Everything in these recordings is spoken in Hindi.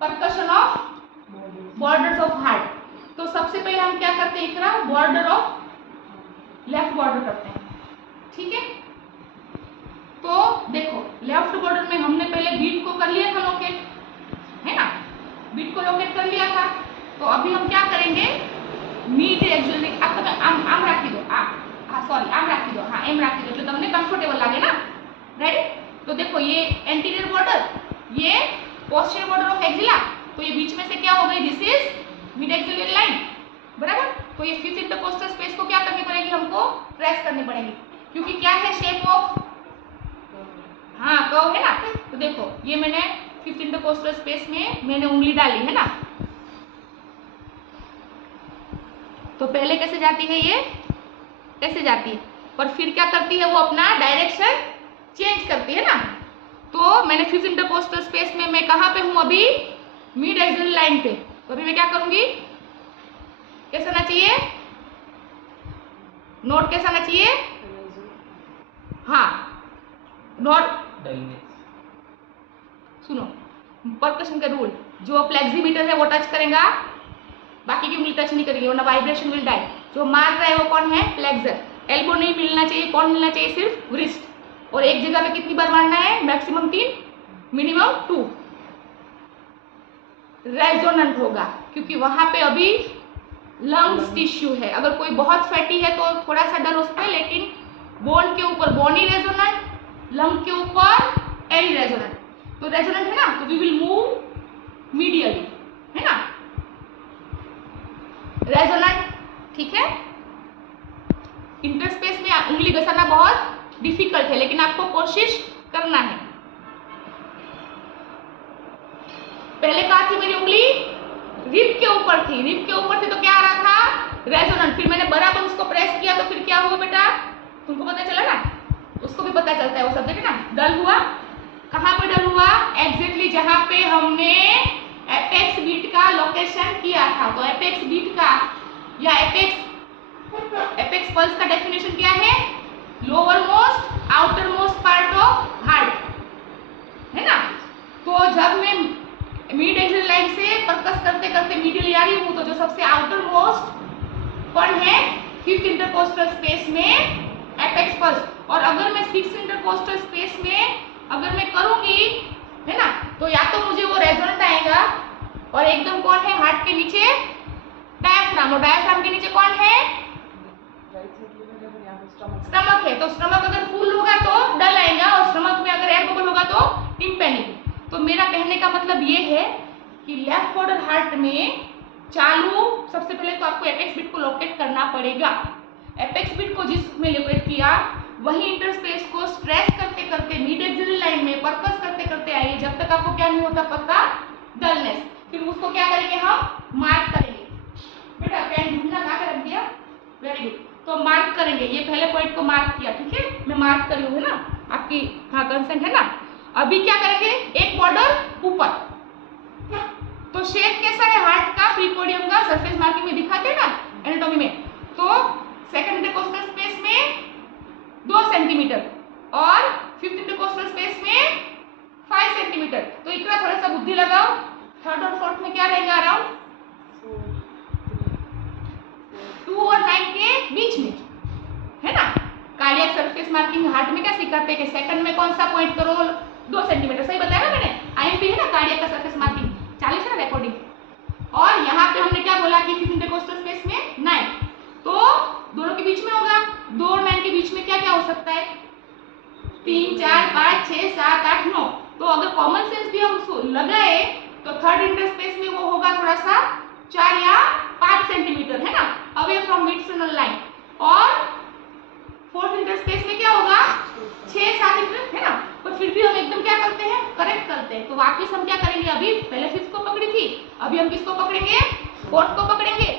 Percussion of borders of heart. तो सबसे पहले हम क्या करते हैं, इकरा बॉर्डर ऑफ लेफ्ट बॉर्डर करते हैं, ठीक है। तो देखो लेफ्ट बॉर्डर में हमने पहले बीट को कर लिया था लोकेट, है ना, बीट को लोकेट कर लिया था। तो अभी हम क्या करेंगे, मीड एक्सिलरी आम राखी दो, सॉरी आम राखी दो, हाँ एम राखी दो, એટલે તમને કમ્ફર્ટેબલ લાગે ना, राइट। तो देखो ये एंटीरियर बॉर्डर, ये पोस्टीरियर बॉर्डर ऑफ एक्सिला, तो ये बीच में से क्या हो गई, this is mid axillary line, बराबर। तो ये फिफ्थ इंटरकोस्टल स्पेस को क्या करनी पड़ेगी, हमको प्रेस करनी पड़ेगी, क्योंकि क्या है शेप ऑफ, हाँ कर्व है ना। तो देखो ये मैंने फिफ्थ इंटरकोस्टल स्पेस में मैंने उंगली डाली है ना। तो पहले कैसे जाती है, ये कैसे जाती है, और फिर क्या करती है वो अपना डायरेक्शन चेंज करती है ना। तो मैंने फिफ्थ इंटरकोस्टल स्पेस में मैं कहाँ पे हूँ अभी, मिड एक्सिलरी लाइन पे। तो अभी मैं क्या करूंगी, कैसा आना चाहिए, नोट कैसा आना चाहिए, हाँ नोट, सुनो परकशन का रूल, जो फ्लेक्सीमीटर है वो टच करेगा, बाकी की उंगली टच नहीं करेगी वरना वाइब्रेशन विल डाई। जो मार रहा है वो कौन है, फ्लेक्सर। एल्बो नहीं मिलना चाहिए, कौन मिलना चाहिए, सिर्फ रिस्ट। और एक जगह पे कितनी बार मारना है, मैक्सिमम 3 मिनिमम 2। रेजोनेंट होगा क्योंकि वहां पे अभी लंग्स टिश्यू है। अगर कोई बहुत फैटी है तो थोड़ा सा डर उसका है, लेकिन बोन के ऊपर बोनी रेजोनेंट, लंग के ऊपर एरी रेजोनेंट। तो रेजोनेंट है ना, तो वी विल मूव मीडियली, है ना, रेजोनेंट, ठीक है। इंटरस्पेस में उंगली घसाना बहुत डिफिकल्ट है, लेकिन आपको कोशिश करना है। पहले कहा थी मेरी उंगली रिब के ऊपर थी, रिब के ऊपर थी तो क्या आ रहा था, रेजोनेंट। फिर मैंने बराबर उसको प्रेस किया तो फिर क्या हुआ बेटा, तुमको पता चला ना, उसको भी पता चलता है वो सब, देखे ना, डल हुआ। कहाँ पे डल हुआ, एग्जैक्टली जहां पे हमने एपेक्स बीट का लोकेशन किया था। तो एपेक्स बीट का या एपेक्स पल्स का डेफिनेशन क्या है, lower most outer most part of heart, है ना। तो जब मैं मिड एक्सिलरी लाइन से परकस करते करते मीडियल आ रही हूँ, तो जो सबसे आउटर मोस्ट कौन है, फिफ्थ इंटरकोस्टल स्पेस में एपेक्स पल्स। और अगर मैं सिक्स्थ इंटरकोस्टल स्पेस में अगर मैं करूंगी, है ना, तो या तो मुझे वो रेजोनेंट आएगा, और एकदम कौन है हार्ट के नीचे, डायफ्राम। और डायफ्राम के नीचे कौन है, स्टमक है। तो स्टमक अगर फुल होगा तो डल आएगा, और स्टमक में अगर एयर बबल होगा तो टिम्पैनी। तो मेरा कहने का मतलब ये है कि लेफ्ट बॉर्डर हार्ट में चालू, सबसे पहले तो आपको एपेक्स बीट को लोकेट करना पड़ेगा। एपेक्स बीट को जिसमें लोकेट किया, वही इंटरस्पेस को स्ट्रेस करते करते मिड एक्सिलरी लाइन में परकस करते करते आइए, जब तक आपको क्या नहीं होता पता, डलनेस। फिर उसको क्या करेंगे, हम मार्क करेंगे। बेटा पेन ढूंढना कहाँ पे रख दिया, वेरी गुड। तो मार्क करेंगे, ये पहले पॉइंट को मार्क किया, ठीक है, मैं मार्क करी हूँ ना, आपकी हाँ कंसेंट है ना। अभी क्या करेंगे, एक बॉर्डर ऊपर। तो शेप कैसा है हार्ट का, प्रीपोडियम का, सरफेस मार्किंग में दिखाते हैं ना एनाटॉमी में। तो सेकंड इंटरकोस्टल स्पेस में 2 सेंटीमीटर और फिफ्थ इंटरकोस्टल स्पेस में 5 सेंटीमीटर। तो इतना थोड़ा सा बुद्धि लगाओ, थर्ड और फोर्थ में क्या रहेगा, अराउंड 2 और 9 के बीच में, है ना। कार्डियक सरफेस मार्किंग हार्ट में क्या सिखाते हैं कि सेकंड में कौन सा पॉइंट करो, 2 सेंटीमीटर, सही बताया ना मैंने। आईएमपी है ना कार्डियक का सरफेस मार्किंग, 40 है ना रिकॉर्डिंग। और यहाँ पे हमने क्या बोला कि फिफ्थ इंटरकोस्टल स्पेस में 9, तो दोनों के बीच में होगा। 2 और 9 के बीच में क्या क्या हो सकता है, 3, 4, 5, 6, 7, 8, 9। तो अगर कॉमन सेंस भी हम उसको लगाए तो थर्ड इंटरस्पेस में वो होगा थोड़ा सा 4 या 5 सेंटीमीटर, है ना, away from mid spinal line. और फोर्थ इंटरस्पेस में क्या होगा, 6-7 इंटर, है ना। पर फिर भी हम एकदम क्या करते हैं, करेक्ट करते हैं। तो वापस हम क्या करेंगे, अभी पहले फिफ्थ को पकड़ी थी, अभी हम किसको पकड़ेंगे, फोर्थ को पकड़ेंगे।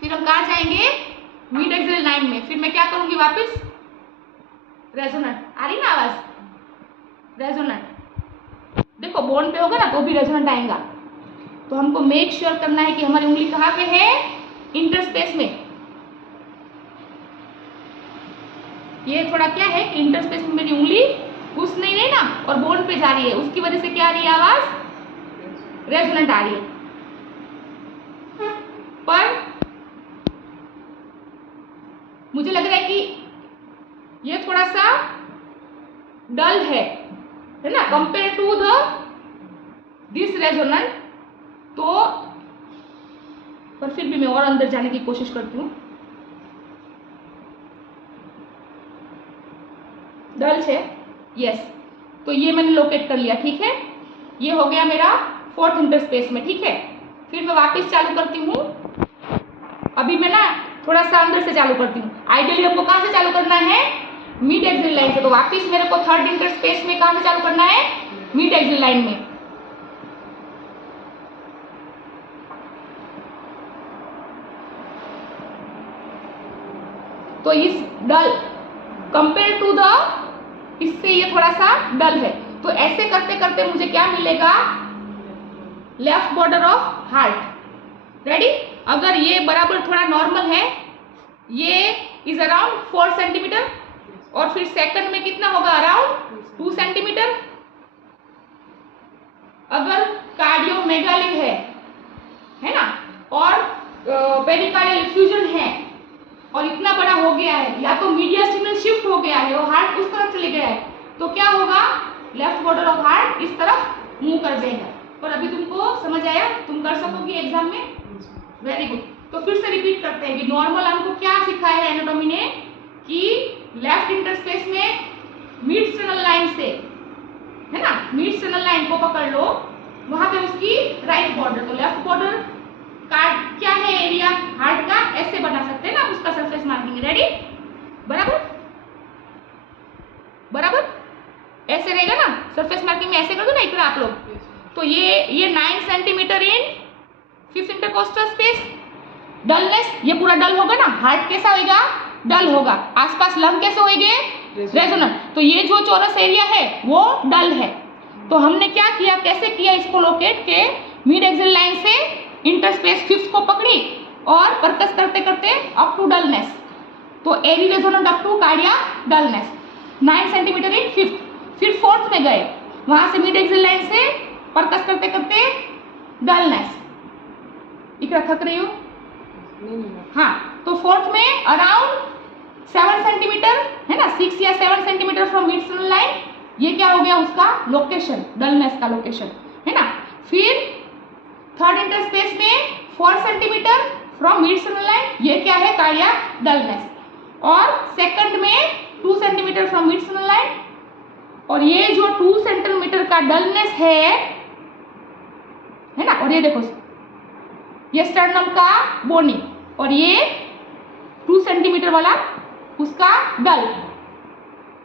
फिर हम कहाँ जाएंगे, मिड एक्सिलरी लाइन में। फिर मैं क्या करूंगी, वापस रेजोनेंट, आ रही ना आवाज, रेजोनेंट। देखो बोन पे होगा ना तो भी रेजोनेंट आएगा। तो हमको मेक श्योर करना है कि हमारी उंगली कहाँ पे है, इंटरस्पेस में। ये थोड़ा क्या है कि इंटरस्पेस में मेरी उंगली घुस नहीं रही ना, और बोन पे जा रही है, उसकी वजह से क्या आ रही है आवाज, रेजोनेंट आ रही है, पर मुझे लग रहा है कि ये थोड़ा सा डल है ना compare to the this resonant. तो पर फिर भी मैं और अंदर जाने की कोशिश करती हूँ। डल है, यस। तो ये मैंने लोकेट कर लिया, ठीक है। ये हो गया मेरा फोर्थ इंटरस्पेस में, ठीक है। फिर मैं वापस चालू करती हूँ। अभी मैं ना थोड़ा सा अंदर से चालू करती हूँ। आइडियली हमको कहाँ से चालू करना है? मिड एक्सिल लाइन से। तो वापस मेरे को थर्ड इंटरस्पेस में कहाँ से चालू करना है? मिड एक्सिल लाइन में। तो इस डल कंपेयर टू द, इससे ये थोड़ा सा डल है। तो ऐसे करते करते मुझे क्या मिलेगा? Left border of heart. Ready? अगर ये बराबर थोड़ा नॉर्मल है, ये इज अराउंड 4 सेंटीमीटर, और फिर सेकंड में कितना होगा? Around 2 centimetre. अगर कार्डियोमेगाली है ना, और पेरिकार्डियल इफ्यूजन है और इतना बड़ा हो गया है, या तो मीडिया सिग्नल शिफ्ट हो गया है और हार्ट उस तरफ चले गया है, तो क्या होगा? लेफ्ट बॉर्डर ऑफ हार्ट इस तरफ मूव कर देगा। पर अभी तुमको समझ आया? तुम कर सकोगी एग्जाम में? Very good. तो फिर से रिपीट करते हैं कि नॉर्मल हमको क्या सिखाया है एनाटॉमी ने, कि लेफ्ट इंटरस्पेस में मिड स्टेनल लाइन से, है ना, मिड स्टेनल लाइन को पकड़ लो, वहां पे उसकी राइट बॉर्डर। तो लेफ्ट बॉर्डर का क्या है एरिया हार्ट का? ऐसे बना सकते हैं ना उसका सरफेस मार्किंग। रेडी? बराबर बराबर ऐसे रहेगा ना सरफेस मार्किंग में, ऐसे कर दो ना इतना आप लोग। तो ये 9 centimetre in 5th intercostal space. Dullness, ये पूरा डल होगा ना, हार्ट कैसा होगा? डल होगा। आसपास लंग कैसे होंगे? रेजोनेंट। तो ये जो चौरस एरिया है वो डल है। तो हमने क्या किया, कैसे किया इसको लोकेट के? मिड एक्सिल लाइन से इंटरस्पेस 5th को पकड़ी और परकस करते करते अप टू डलनेस। तो एरी resonant up to cardiac dullness 9 centimetre in 5th। फिर 4th में गए, वहां से मिड एक्सिल लाइन से परकस करते करते डलनेस। इकरा थक रही हो? हाँ, तो 4th में अराउंड 7 सेंटीमीटर, है ना, 6 या 7 सेंटीमीटर फ्रॉम मिड स्टेनल लाइन। ये क्या हो गया उसका लोकेशन, डलनेस का लोकेशन, है ना। फिर थर्ड इंटरस्पेस में 4 सेंटीमीटर फ्रॉम मिड स्टेनल लाइन, ये क्या है? Cardiac dullness. और सेकंड में 2 सेंटीमीटर फ्रॉम मिड स्टेनल लाइन, और ये जो 2 सेंटीमीटर का डलनेस है ना, और ये देखो ये स्टर्नम का बोनी, और ये 2 सेंटीमीटर वाला उसका डल,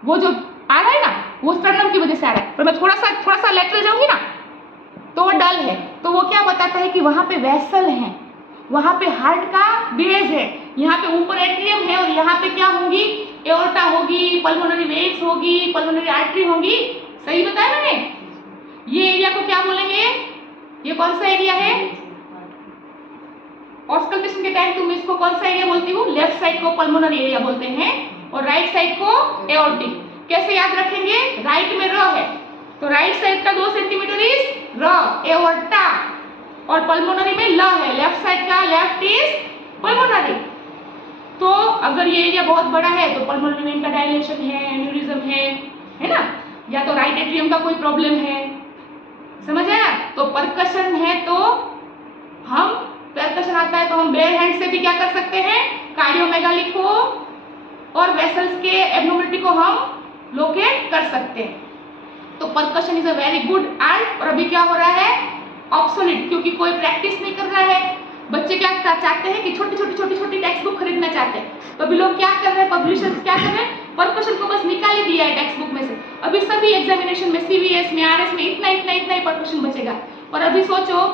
वो जो आ रहा है ना, वो स्टर्नम की वजह से आ रहा है। पर मैं थोड़ा सा लेटरल जाऊंगी ना, तो वो डल है। तो वो क्या बताता है कि वहां पे वेसल है, वहां पे हार्ट का बेस है, यहाँ पे ऊपर एट्रियम है, और यहाँ पे क्या होगी? एओर्टा होगी, पल्मोनरी वेन्स होगी, पल्मोनरी आर्टरी होगी। सही बताया मैंने? ये एरिया को क्या बोलेंगे? ये कौन सा एरिया है? ऑस्कल्टेशन के टाइम तुम इसको कौन सा एरिया बोलती हो? लेफ्ट साइड को पल्मोनरी एरिया बोलते हैं, और राइट साइड को एओर्टिक। कैसे याद रखेंगे? राइट में र है, तो राइट साइड का 2 सेंटीमीटर इज र, एओर्टा, और पल्मोनरी में ल है, लेफ्ट साइड का लेफ्ट इज पल्मोनरी। तो अगर ये एरिया बहुत बड़ा है तो पल्मोनरी वेन का डायलेशन है, एन्यूरिज्म है ना, या तो राइट एट्रियम का कोई प्रॉब्लम है। समझ आया? तो परकशन है, तो हम परकशन आता है तो हम बेयर हैंड से भी क्या कर सकते हैं? कार्डियोमेगाली को और वेसल्स के एब्नॉर्मलिटी को हम लोकेट कर सकते हैं। तो percussion is a very good art. और अभी क्या हो रहा है? ऑब्सोलीट, क्योंकि कोई प्रैक्टिस नहीं कर रहा है। बच्चे क्या चाहते हैं कि छोटी छोटी टेक्स्ट बुक खरीदना चाहते हैं। तो अभी लोग क्या कर रहे हैं, पब्लिशर्स क्या कर रहे हैं? परकशन को बस निकाल ही दिया है टेक्स्ट बुक में से। अभी सभी एग्जामिनेशन में, सीवीएस में, आरएस में इतना ही परकशन बचेगा। और अभी सोचो,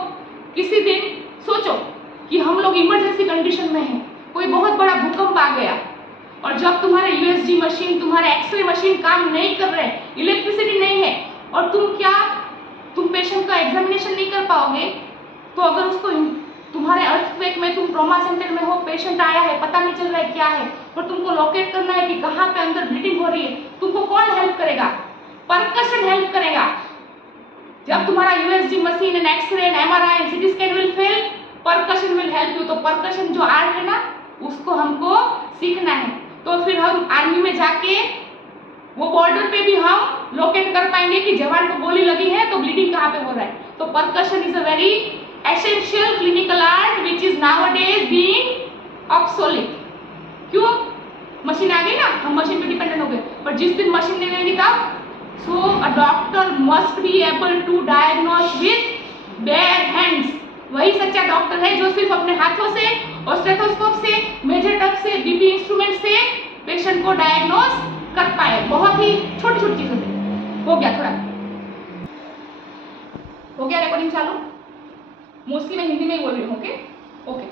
किसी दिन सोचो कि हम लोग इमरजेंसी कंडीशन में हैं, कोई बहुत बड़ा भूकंप आ गया, और जब तुम्हारे यूएसजी मशीन, तुम्हारे एक्सरे मशीन काम नहीं कर रहे, इलेक्ट्रिसिटी नहीं है, और तुम पेशेंट का एग्जामिनेशन नहीं कर पाओगे। तो अगर उसको तुम्हारे अर्थक्वेक में, तुम ट्रॉमा सेंटर में हो, पेशेंट आया है, पता नहीं चल रहा है क्या है, और तुमको लोकेट करना है कि कहाँ पे अंदर ब्लीडिंग हो रही है, तुमको कौन हेल्प करेगा? परकशन हेल्प करेगा। जब तुम्हारा USG machine and X-ray and MRI and CT scan will fail, percussion will help you. तो परकशन जो आर्ट है ना, उसको हमको सीखना है। तो फिर हम आर्मी में जाके वो बॉर्डर पे भी हम लोकेट कर पाएंगे कि जवान को गोली लगी है तो ब्लीडिंग कहाँ पे हो रहा है। तो percussion is a very essential clinical art which is nowadays being obsolete. क्यों? मशीन आ गई ना, हम मशीन पे डिपेंडेंट हो गए, पर जिस दिन मशीन नहीं रहेगी तब, so a doctor must be able to diagnose with bare hands. वही सच्चा डॉक्टर है जो सिर्फ अपने हाथों से और स्टेथोस्कोप से, मेजर टग से, बीपी इंस्ट्रूमेंट से पेशेंट को डायग्नोस कर पाए, बहुत ही छोटी छोटी चीजों से। हो गया, थोड़ा हो गया, रिकॉर्डिंग चालू। मोस्टली मैं हिंदी में ही बोल रही हूँ। ओके ओके,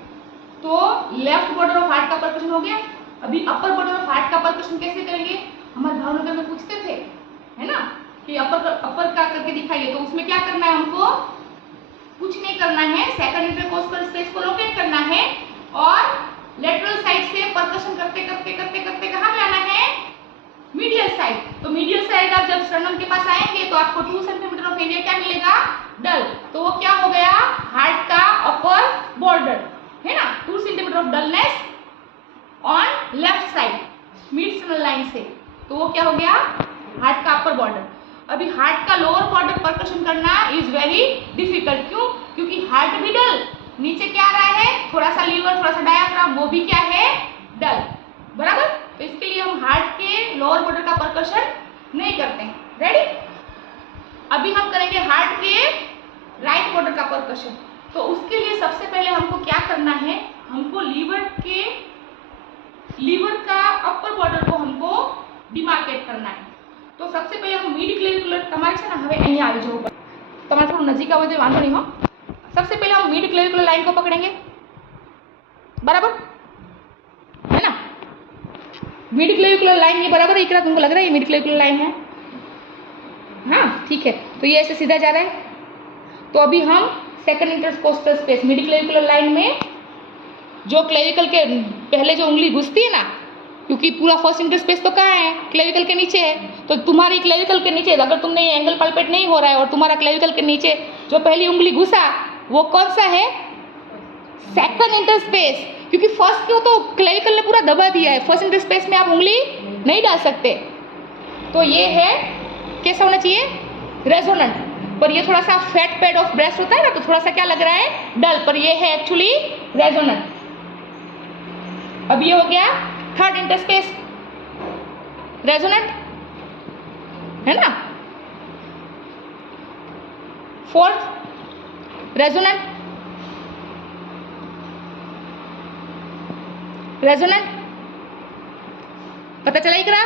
तो लेफ्ट बॉर्डर ऑफ हार्ट का परकशन हो गया। अभी अपर बॉर्डर ऑफ हार्ट का परकशन कैसे करेंगे? हमारे भावनगर में पूछते थे, है ना, कि अपर का करके दिखाइए। तो उसमें क्या करना है हमको? कुछ नहीं करना है, सेकंड इंटरकोस्टल स्पेस को लोकेट करना है और लेटरल साइड से परकशन करते करते करते करते कहाँ पे आना है? Medial side. तो मीडियल साइड आप जब स्टर्नम के पास आएंगे तो आपको 2 सेंटीमीटर ऑफ एरिया क्या मिलेगा? डल। तो वो क्या हो गया? हार्ट का अपर बॉर्डर, है ना, 2 centimetre of dullness on left side mid sternal line से। तो वो क्या हो गया? हार्ट का अपर बॉर्डर। अभी हार्ट का लोअर बॉर्डर परकशन करना इज वेरी डिफिकल्ट। क्यों? क्योंकि हार्ट भी डल, नीचे क्या आ रहा है? थोड़ा सा लीवर, थोड़ा सा डायाफ्राम, वो भी क्या है? डल। बराबर। तो इसके लिए हम हार्ट के लोअर बॉर्डर का परकशन नहीं करते हैं। रेडी? अभी हम करेंगे हार्ट के राइट बॉर्डर का परकशन। तो उसके लिए सबसे पहले हमको क्या करना है? हमको लीवर का अपर बॉर्डर को हमको डिमार्केट करना है। तो सबसे पहले हम मिड क्लेविकुलर, તમારે છે ને હવે અહીંયા આવી જવું પડે, તમારે થોડું નજીક આવે તો વાંધો નહીં હો। सबसे पहले हम मिड क्लेविकुलर लाइन को पकड़ेंगे, बराबर है ना। मिड क्लेविकुलर लाइन ये बराबर है इकरा, तुमको लग रहा है ये मिड क्लेविकुलर लाइन है? हाँ ठीक है। तो ये ऐसे सीधा जा रहा है। तो अभी हम second intercostal space mid clavicular line में जो क्लेविकल के पहले जो उंगली घुसती है ना, क्योंकि पूरा फर्स्ट इंटरस्पेस तो कहाँ है? क्लेविकल के नीचे है। तो तुम्हारी क्लेविकल के नीचे अगर तुमने ये एंगल पल्पेट नहीं हो रहा है और तुम्हारा क्लेविकल के नीचे जो पहली उंगली घुसा वो कौन सा है? Second interspace. क्योंकि फर्स्ट को तो क्लेविकल ने पूरा दबा दिया है, फर्स्ट इंटरस्पेस में आप उंगली नहीं डाल सकते। तो ये है कैसा होना चाहिए? रेजोनेंट। पर ये थोड़ा सा फैट पैड ऑफ ब्रेस्ट होता है ना, तो थोड़ा सा क्या लग रहा है? डल। पर ये है एक्चुअली रेजोनेंट। अब ये हो गया थर्ड इंटरस्पेस, रेजोनेंट, है ना। Fourth resonant, resonant. पता चला इकरा,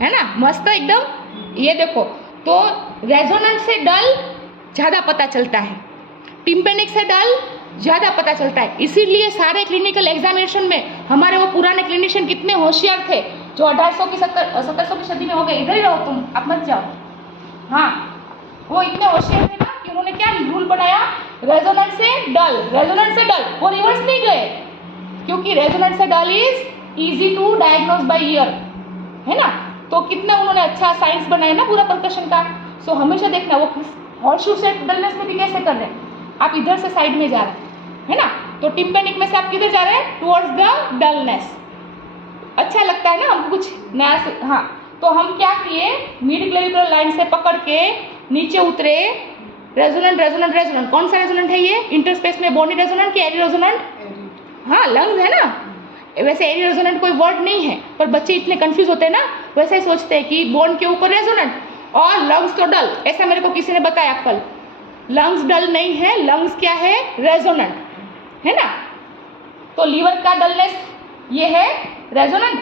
है ना, मस्त एकदम। ये देखो, तो रेजोनेंट से डल ज़्यादा पता चलता है, टिम्पेनिक से डल ज़्यादा पता चलता है। इसीलिए सारे क्लिनिकल एग्जामिनेशन में हमारे वो पुराने क्लिनिशियन कितने होशियार थे जो 1800 की 1700 की सदी में हो गए। इधर ही रहो तुम, आप मत जाओ। हाँ, वो इतने होशियार थे ना कि उन्होंने क्या रूल बनाया? रेजोनेंट से डल, रेजोनेंट से डल। वो रिवर्स नहीं गए, क्योंकि रेजोनेंट से dull is easy to diagnose by ear, है ना। तो कितना उन्होंने अच्छा साइंस बनाया ना पूरा परकशन का। सो हमेशा देखना वो हॉर्सशू से डलनेस में भी कैसे कर रहे हैं। आप इधर से साइड में जा रहे हैं, है ना, तो टिम्पेनिक में से आप किधर जा रहे हैं? Towards the dullness. अच्छा लगता है ना हमको कुछ नया। हाँ, तो हम क्या किए? मिड क्लेविकुलर लाइन से पकड़ के नीचे उतरे। Resonant, resonant, resonant. कौन सा रेजोनेंट है ये? इंटरस्पेस में बोनी रेजोनेंट कि एरी रेजोनेंट? हाँ, लंग्स है ना। वैसे एरी रेजोनेंट कोई वर्ड नहीं है, पर बच्चे इतने कंफ्यूज होते हैं ना, वैसे ही सोचते हैं कि बोन के ऊपर रेजोनेंट और लंग्स तो डल। ऐसा मेरे को किसी ने बताया कल। लंग्स डल नहीं है, लंग्स क्या है? रेजोनेंट, है ना। तो लीवर का डलनेस ये है रेजोनेंट,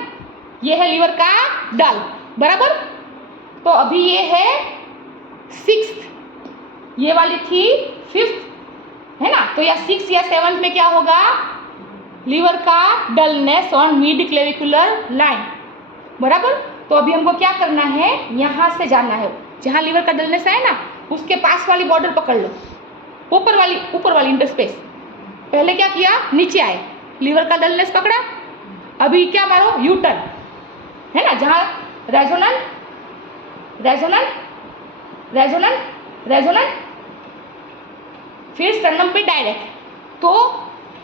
ये है लीवर का डल, बराबर। तो अभी ये है सिक्स्थ, ये वाली थी फिफ्थ, है ना। तो या 6 या 7 में क्या होगा? लीवर का dullness on mid clavicular line, बराबर। तो अभी हमको क्या करना है? यहाँ से जाना है, जहाँ लीवर का डलनेस है ना, उसके पास वाली बॉर्डर पकड़ लो, ऊपर वाली इंटरस्पेस। पहले क्या किया? नीचे आए, लीवर का डलनेस पकड़ा। अभी क्या मारो? यू टर्न, है ना, जहाँ रेजोनेंट, रेजोनेंट, रेजोनेंट, रेजोनेंट, फिर स्टर्नम पे डायरेक्ट। तो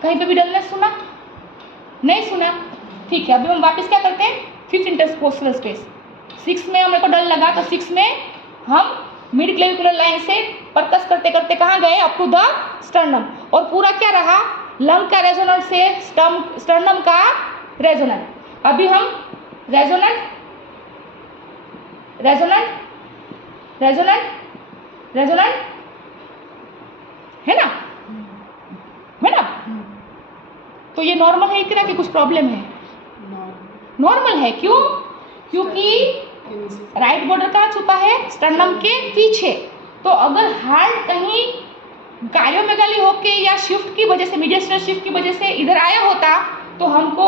कहीं पे भी डलनेस सुना? नहीं सुना। ठीक है, अभी हम वापस क्या करते हैं, 5th इंटरकोस्टल स्पेस। 6 में हमें को डल लगा, तो 6 में हम मिड क्लेविकुलर लाइन से परकस करते करते कहाँ गए, अप टू द स्टर्नम। और पूरा क्या रहा, लंग का रेजोनेंट से स्टर्नम का रेजोनेंट। अभी हम रेजोनेंट रेजोनेंट रेजोनेंट रेजोनेंट है ना, है ना। तो ये नॉर्मल है इतना कि कुछ प्रॉब्लम है? नॉर्मल है। क्यों? क्योंकि राइट बॉर्डर कहाँ छुपा है, स्टर्नम के पीछे। तो अगर हार्ट कहीं गायोमेगाली होके या शिफ्ट की वजह से, मीडियस्टल शिफ्ट की वजह से इधर आया होता, तो हमको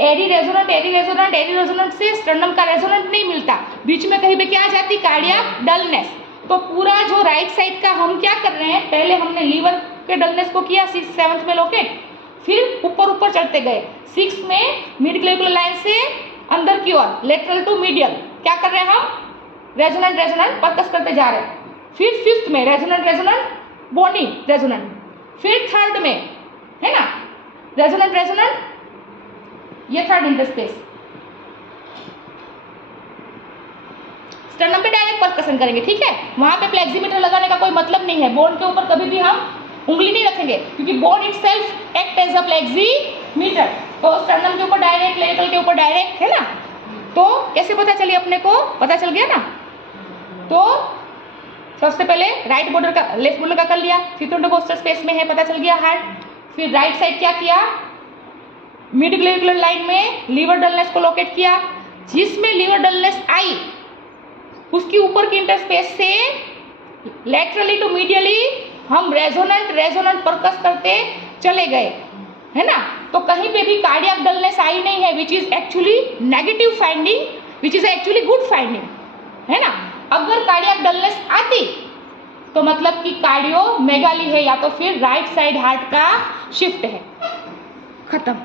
एरी रेजोनेंट से स्टर्नम का रेजोनेंट नहीं मिलता, बीच में कहीं पे क्या आ जाती, कार्डियक डलनेस। तो पूरा जो राइट साइड का हम क्या कर रहे हैं, पहले हमने लीवर के डलनेस को किया 7th में लोकेट, फिर ऊपर ऊपर चढ़ते गए। 6 में मिड क्लेविकुलर लाइन से अंदर की ओर, लेटरल टू मीडियल क्या कर रहे हैं हम, रेजोनेंट परकस करते जा रहे हैं। फिर 5th में रेजोनेंट बॉडी रेजोनेंट। फिर 3rd में है ना रेजोनेंट, ये 3rd इंटरस्पेस। स्टर्नम पे डायरेक्ट परकसन करेंगे, ठीक है। वहां पे फ्लेक्सीमीटर लगाने का कोई मतलब नहीं है, बोन के ऊपर कभी भी हम उंगली नहीं रखेंगे, क्योंकि bone itself act as a pleximeter. तो स्टर्नम के ऊपर डायरेक्ट, क्लेविकल के ऊपर डायरेक्ट, है ना। तो कैसे पता चली, अपने को पता चल गया ना। तो सबसे पहले राइट बॉर्डर का, लेफ्ट बॉर्डर का कर लिया, 5th इंटरकोस्टल स्पेस में है, पता चल गया हार्ट। फिर राइट साइड क्या किया, मिड क्लेविकुलर लाइन में लीवर डलनेस को लोकेट किया। जिसमें लीवर डलनेस आई उसकी ऊपर की इंटरस्पेस से लेटरली टू मीडियली हम रेजोनेंट परकस करते चले गए, है ना। तो कहीं पे भी कार्डियक डलनेस आई नहीं है, which is actually negative finding, which is actually good finding, है ना। अगर कार्डियक डलनेस आती तो मतलब कि कार्डियोमेगाली है, या तो फिर राइट साइड हार्ट का शिफ्ट है। खत्म।